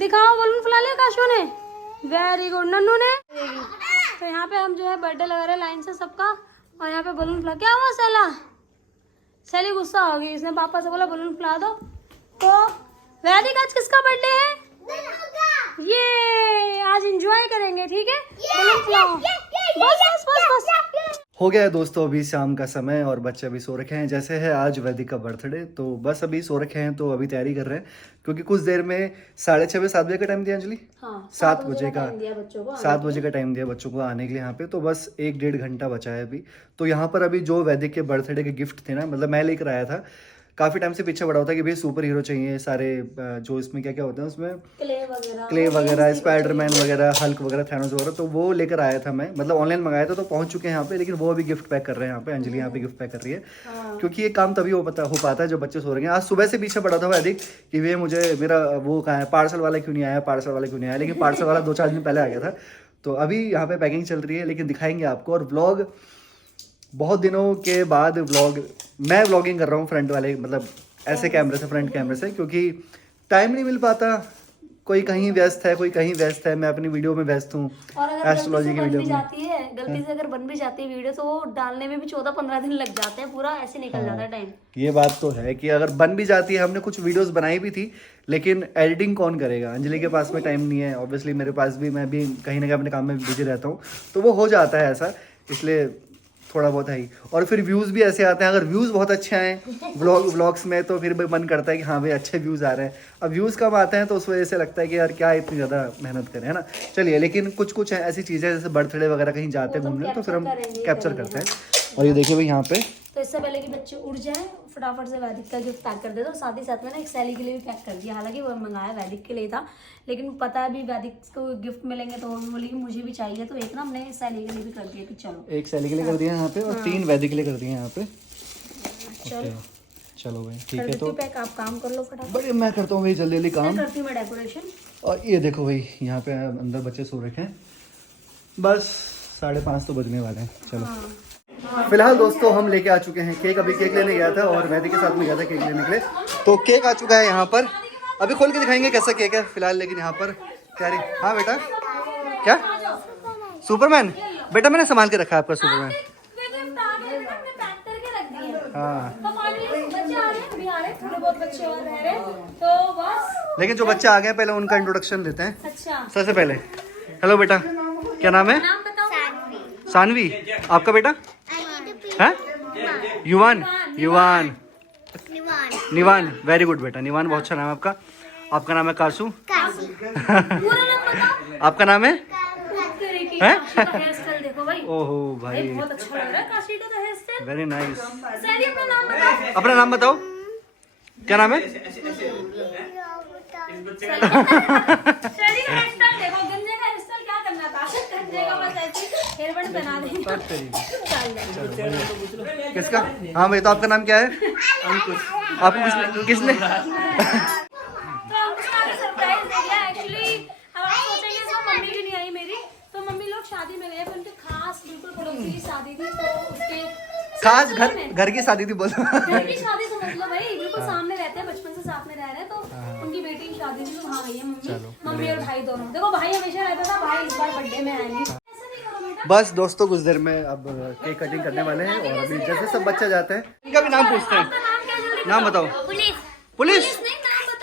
दिखाओ बलून फुला लिया काशू ने, वेरी गुड नन्नू ने। तो यहाँ पे हम जो है बर्थडे लगा रहे हैं लाइन से सबका, और यहाँ पे बलून फुला। क्या हुआ सैला? सैली गुस्सा हो गई, इसने पापा से बोला बलून फुला दो। तो वैदिक आज किसका बर्थडे है? ये आज एंजॉय करेंगे, ठीक है? बलून फुलाओ। बस बस बस बस। हो गया है दोस्तों अभी शाम का समय और बच्चे अभी सो रखे हैं। जैसे है आज वैदिक का बर्थडे, तो बस अभी सो रखे हैं, तो अभी तैयारी कर रहे हैं क्योंकि कुछ देर में 6:30 7 बजे का टाइम दिया अंजलि। हाँ, 7 बजे का 7 बजे का टाइम दिया बच्चों को आने के लिए यहाँ पे। तो बस 1-1.5 घंटा बचा है अभी। तो यहाँ पर अभी जो वैदिक के बर्थडे के गिफ्ट थे ना, मतलब मैं लेकर आया था, काफ़ी टाइम से पीछे पड़ा होता है कि भाई सुपर हीरो चाहिए सारे, जो इसमें क्या क्या होते हैं उसमें क्ले वगैरह, स्पाइडरमैन वगैरह, हल्क वगैरह, थैनोस वगैरह, तो वो लेकर आया था मैं, मतलब ऑनलाइन मंगाया था, तो पहुंच चुके हैं यहाँ पे। लेकिन वो अभी गिफ्ट पैक कर रहे हैं यहाँ पे, अंजलि यहाँ पे गिफ्ट पैक कर रही है। क्योंकि ये काम तभी हो पाता है जब बच्चे सो रहे हैं। आज सुबह से पीछे पड़ा था वैदिक कि वे मुझे मेरा वो कहाँ है, पार्सल वाला क्यों नहीं आया, पार्सल वाला क्यों नहीं आया। लेकिन पार्सल वाला 2-4 दिन पहले आ गया था। तो अभी यहाँ पे पैकिंग चल रही है, लेकिन दिखाएंगे आपको। और व्लॉग बहुत दिनों के बाद मैं व्लॉगिंग कर रहा हूँ फ्रंट वाले, मतलब ऐसे कैमरे से, फ्रंट कैमरे से, क्योंकि टाइम नहीं मिल पाता। कोई कहीं व्यस्त है, कोई कहीं व्यस्त है, मैं अपनी वीडियो में व्यस्त हूँ, एस्ट्रोलॉजी की वीडियो में। गलती से अगर बन भी जाती है वीडियो, तो वो डालने में भी 14-15 दिन लग जाते हैं, पूरा ऐसे निकल जाता है टाइम। ये बात तो है कि अगर बन भी जाती है, हमने कुछ वीडियोस बनाई भी थी, लेकिन एडिटिंग कौन करेगा? अंजलि के पास में टाइम नहीं है, ऑब्वियसली मेरे पास भी, मैं भी कहीं ना कहीं अपने काम में बिजी रहता हूँ, तो वो हो जाता है ऐसा, इसलिए थोड़ा बहुत है ही। और फिर व्यूज़ भी ऐसे आते हैं, अगर व्यूज़ बहुत अच्छे आए व्लॉग्स में, तो फिर मन करता है कि हाँ भाई अच्छे व्यूज़ आ रहे हैं। अब व्यूज़ कम आते हैं तो उस वजह से लगता है कि यार क्या इतनी ज़्यादा मेहनत करें, है ना। चलिए, लेकिन कुछ ऐसी चीज़ें जैसे बर्थडे वगैरह कहीं जाते हैं घूमने, तो फिर हम कैप्चर करते हैं। और ये देखिए भाई यहाँ पे, तो इससे पहले कि बच्चे उड़ जाएं, फटाफट से वैदिक का गिफ्ट पैक कर दे दो। साथ ही साथ में ना एक सैली के लिए भी पैक कर दिया। हालांकि वो मंगाया वैदिक के लिए था, लेकिन पता है अभी वैदिक को गिफ्ट मिलेंगे, तो वो भी बोली कि मुझे भी चाहिए, तो एक ना हमने सैली के लिए भी कर दिया कि चलो। एक सैली के लिए कर दिया यहाँ पे, और 3 वैदिक के लिए कर दिए यहाँ पे। चलो भाई ठीक है, तो पैक आप काम कर लो फटाफट। बड़ी मैं करता हूँ भाई जल्दी काम, करती हूँ मैं डेकोरेशन। और ये देखो भाई यहाँ पे अंदर बच्चे सो रखे हैं, बस 5:30 तो बजने वाले हैं। चलो फिलहाल दोस्तों हम लेके आ चुके हैं केक। अभी केक लेने गया था और वैदिक के साथ में गया था केक लेने के लिए, तो केक आ चुका है यहाँ पर। अभी खोल के दिखाएंगे कैसा केक है फिलहाल। लेकिन यहाँ पर क्या रे, हाँ बेटा, क्या सुपरमैन? बेटा मैंने संभाल के रखा है आपका सुपरमैन। हाँ, लेकिन जो बच्चे आ गए पहले उनका इंट्रोडक्शन देते हैं। अच्छा। सबसे पहले हेलो बेटा, क्या नाम है? सानवी। आपका बेटा है? युवान। निवान, वेरी गुड बेटा, निवान बहुत अच्छा नाम है आपका। आपका नाम है कासू। आपका नाम है? ओहो भाई, बहुत अच्छा लग रहा है काशी का हेयर स्टाइल। Very nice. अपना नाम बताओ। क्या नाम है? किसका? हाँ भाई, तो आपका नाम क्या है? अंकुश। आपको किसने मम्मी भी नहीं आई मेरी, तो मम्मी लोग शादी में गए, उनके खास बिल्कुल पड़ोसी की शादी थी, तो उसके खास घर की शादी थी, बोलो। घर की शादी समझ लो भाई, बिल्कुल सामने रहते हैं, बचपन से साथ में रह रहे हैं, तो उनकी बेटी की शादी थी, तो वहाँ गई है मम्मी और भाई दोनों। देखो भाई हमेशा रहता था, भाई इस बार बर्थडे में आया नहीं। बस दोस्तों कुछ देर में अब केक कटिंग करने वाले हैं, और अभी जैसे सब बच्चे जाते हैं इनका भी नाम पूछते हैं। नाम बताओ। पुलिस।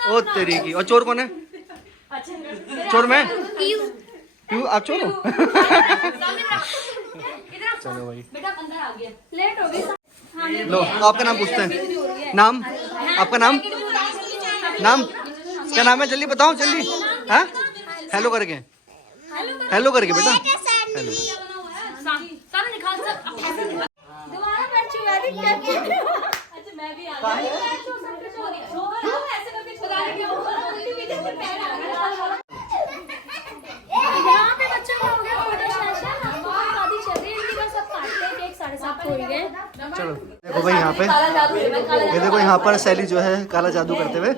ओ तेरी की। और चोर कौन है? चोर मैं? क्यों आप चोर हो? चलो भाई, बेटा अंदर आ गया, लेट हो गई। लो आपका नाम पूछते हैं। नाम? आपका नाम क्या नाम है? जल्दी बताओ जल्दी। हाँ, हेलो करके बेटा, हेलो। चलो देखो भाई यहाँ पे, ये देखो यहाँ पर सैली जो है काला जादू करते हुए,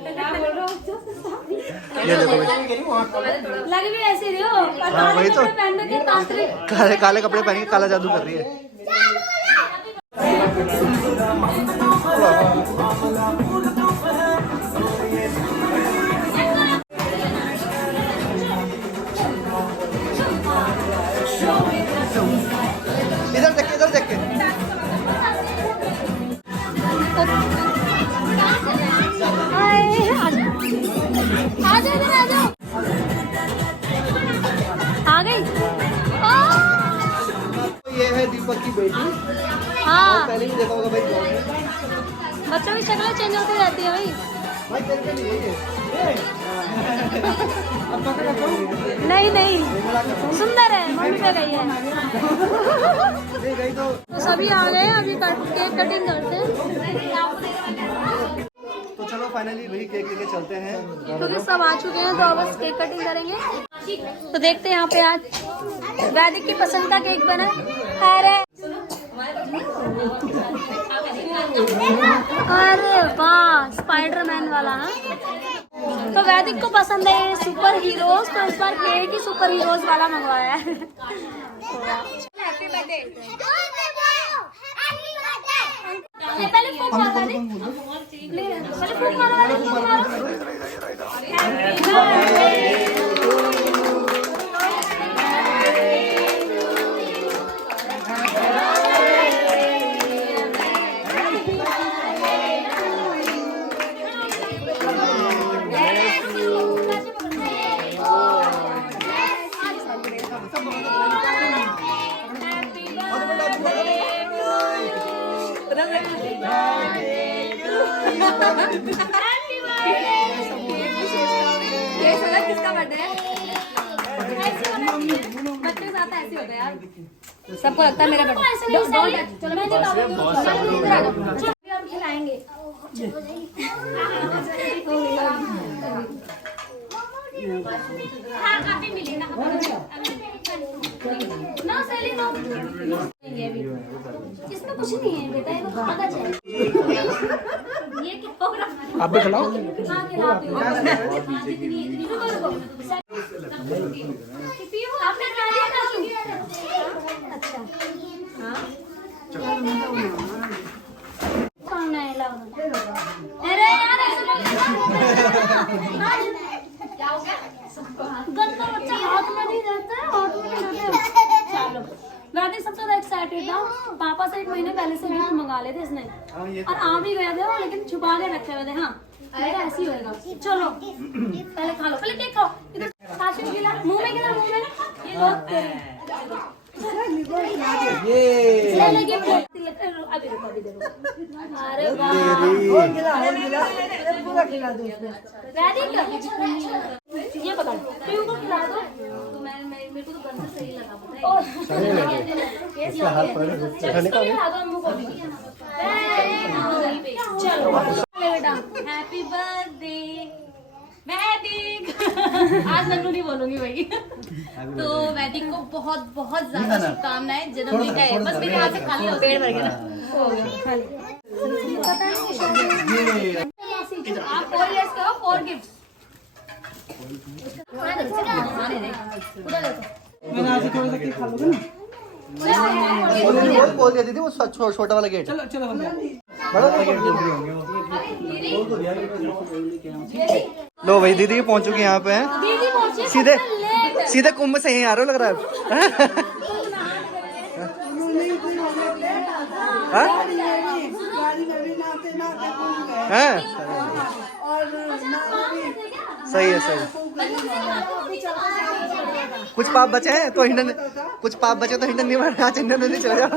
ये देखो भाई। लग भी ऐसे रही हो। हाँ वही तो, काले कपड़े पहन के काला जादू कर रही है। आ जाओ इधर, आ जाओ। आ गई। ये है दीपक की बेटी। हाँ, पहले भी देखा होगा भाई ब्लॉग में। बच्चों की शक्लें चेंज होती रहती है भाई। भाई तेरे के लिए ये। नहीं नहीं, सुंदर है, मम्मी पे गई है। नहीं गई तो सभी आ गए, अभी केक कटिंग करते हैं। तो चलो फाइनली वही केक लेके चलते हैं। क्योंकि सब आ चुके हैं तो अब बस केक कटिंग करेंगे। तो देखते हैं यहाँ पे आज वैदिक की पसंद का केक बना है। अरे वाह, स्पाइडरमैन वाला ना। तो वैदिक को पसंद है सुपर हीरोज, तो इस बार केक ही सुपर हीरोज वाला मंगवाया है। Happy birthday. पहले फूक मारो, पहले फूक मारो। किसका बर्थडे है? बच्चे के साथ ऐसे होता है यार, सबको लगता है मेरा बर्थडे। चलो मैं हम खिलाएंगे। हाँ, अभी मिली ना ना सैली नो। इसमें कुछ नहीं है बेटा, ये तो खाना चाहिए। ये क्या हो रहा? आप भी खिलाओ। हाँ, खिलाती हूँ। इतनी आपने खा लिया ना? अच्छा, हाँ कौन है लाओ? अरे यार ऐसे क्या हो गया? गंदा बच्चा हाथ में नहीं रहता है, हाथ में नहीं रहता है। चलो वैदिक सबसे ज्यादा एक्साइटेड था। पापा से 1 महीने पहले से गिफ्ट मंगा लेते इसने, और आ भी गए थे लेकिन छुपा के रखे हुए थे। हाँ मेरा ऐसे ही होएगा। चलो पहले खा लो, पहले केक खाओ। इधर काशी में गिला, मुंह में गिला, मुंह में। ये बहुत ले ले गिफ्ट। अभी रुको, अभी देखो। अरे वाह, पूरा खिला दो उसमें। वैदिक ये पकड़, पीयू को खिला दो। तो मैं मेरे को तो गंदा सही लगा, पता है। ये खिला दो अम्मू को भी। चलो बेटा, हैप्पी बर्थडे वैदिक। आज नन्नू नहीं बोलूंगी भाई। तो वैदिक को बहुत बहुत ज्यादा शुभकामनाएं जन्मदिन का है। बस मेरे हाथ से खाली हो, पेड़ भर गया ना, हो गया खाली। आप 4 years का हो, 4 gifts। उधर देखो, मैंने आज थोड़ा सा केक खा लूंगा ना। बोल दिया दीदी, वो छोटा वाला गेट। चलो चलो बंदा। बड़ा वाला गेट बोल रही होंगे वो। लो भाई दीदी पहुंच चुकी यहाँ पे हैं। दीदी पहुंची सीधे लेट। सीधे कुंभ से यहीं आ रहे हो लग रहा है। हाँ? हाँ? सही है, सही है। कुछ पाप बचे हैं तो हिंडन, कुछ पाप बचे तो हिंडन नहीं मारना। आज हिंडन नहीं चल जाओ।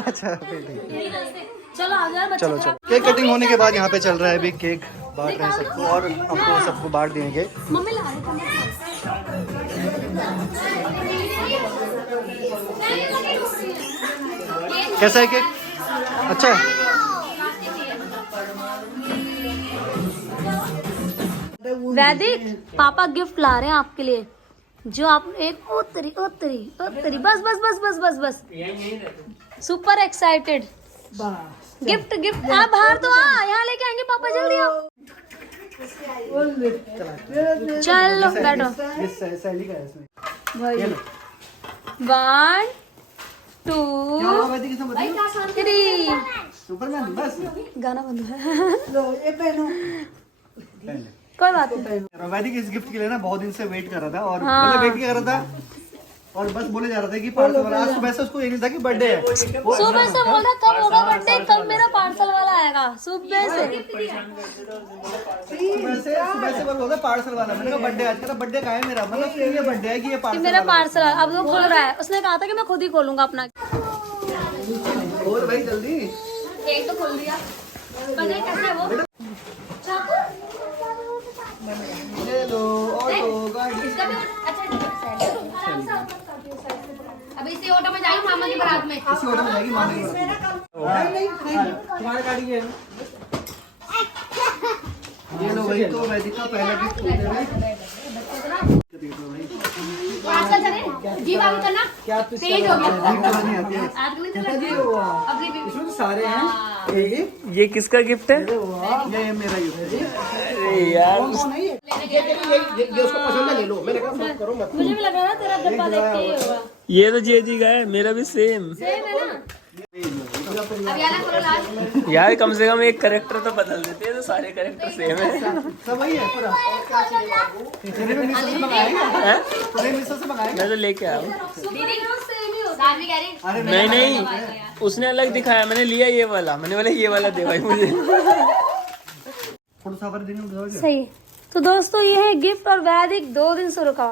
अच्छा चलो आ जाओ बच्चे। चलो चलो, केक कटिंग होने के बाद यहाँ पे चल रहा है अभी केक बांट रहे हैं सबको, और हमको सबको बांट देंगे। मम्मी ला रही कैसा है केक? अच्छा है। वैदिक, पापा गिफ्ट ला रहे हैं आपके लिए, जो आप एक ओतरी ओतरी ओतरी। बस बस बस बस बस बस, सुपर एक्साइटेड। गिफ्ट गिफ्ट, आप बाहर तो आ, यहाँ लेके आएंगे पापा, जल्दी आओ। चलो बैठो भाई। 1 2 3। सुपरमैन बस गाना बंद है। लो ये पहनो। कोई बात नहीं। वैदिक इस गिफ्ट के लिए ना बहुत दिन से वेट कर रहा था, और हाँ। मतलब वेट क्या कर रहा था, और बस बोले जा रहा था कि पार्सल वाला, आज सुबह से उसको ये नहीं था कि बर्थडे है। सुबह से बोल रहा कब होगा बर्थडे, कब मेरा पार्सल वाला आएगा। सुबह से बोल रहा पार्सल वाला। मैंने कहा बर्थडे, आज का बर्थडे कहाँ है मेरा, मतलब ये बर्थडे है कि ये कि पार्सल मेरा पार्सल अब वो खोल रहा है। उसने कहा था कि मैं खुद ही खोलूंगा अपना। और भाई जल्दी एक तो खोल दिया, पता है कैसे है वो। ले लो ऑटो गाड़ी। इसका भी अभी इसी ऑटो में जाएगी मामा की बारात में। इसी ऑटो में जाएगी मामा की बारात। तुम्हारे गाड़ी है ये लो भाई। तो वैदिक का पहला गिफ्ट खोलते हैं। जीव आगे करना, तेज हो गया। इसमें तो सारे हैं। ये किसका गिफ्ट है? ये मेरा गिफ्ट है। अरे यार ये उसको पसंद है, ले लो। मैंने कहा मत करो मत। मुझे भी लग रहा है तेरा डब्बा देख के ही होगा। ये तो जे जी का है, मेरा भी सेम। सेम है ना। अब यार खोलो लास्ट। यार कम से कम एक करेक्टर तो बदल देते हैं, तो सारे करेक्टर सेम है। सब वही है पूरा। तेरे में मिसो से मंगाएगा? हैं? तेरे मिसो से मंगाएगा? मैं तो लेके आया हूँ। दीदी सेम ही होता है। अरे नहीं नहीं, उसने अलग दिखाया, मैंने लिया ये वाला। मैंने बोला ये वाला दे भाई मुझे। फोटो साफ कर देंगे। सही। तो दोस्तों ये है गिफ्ट और वैदिक 2 दिन से रुका।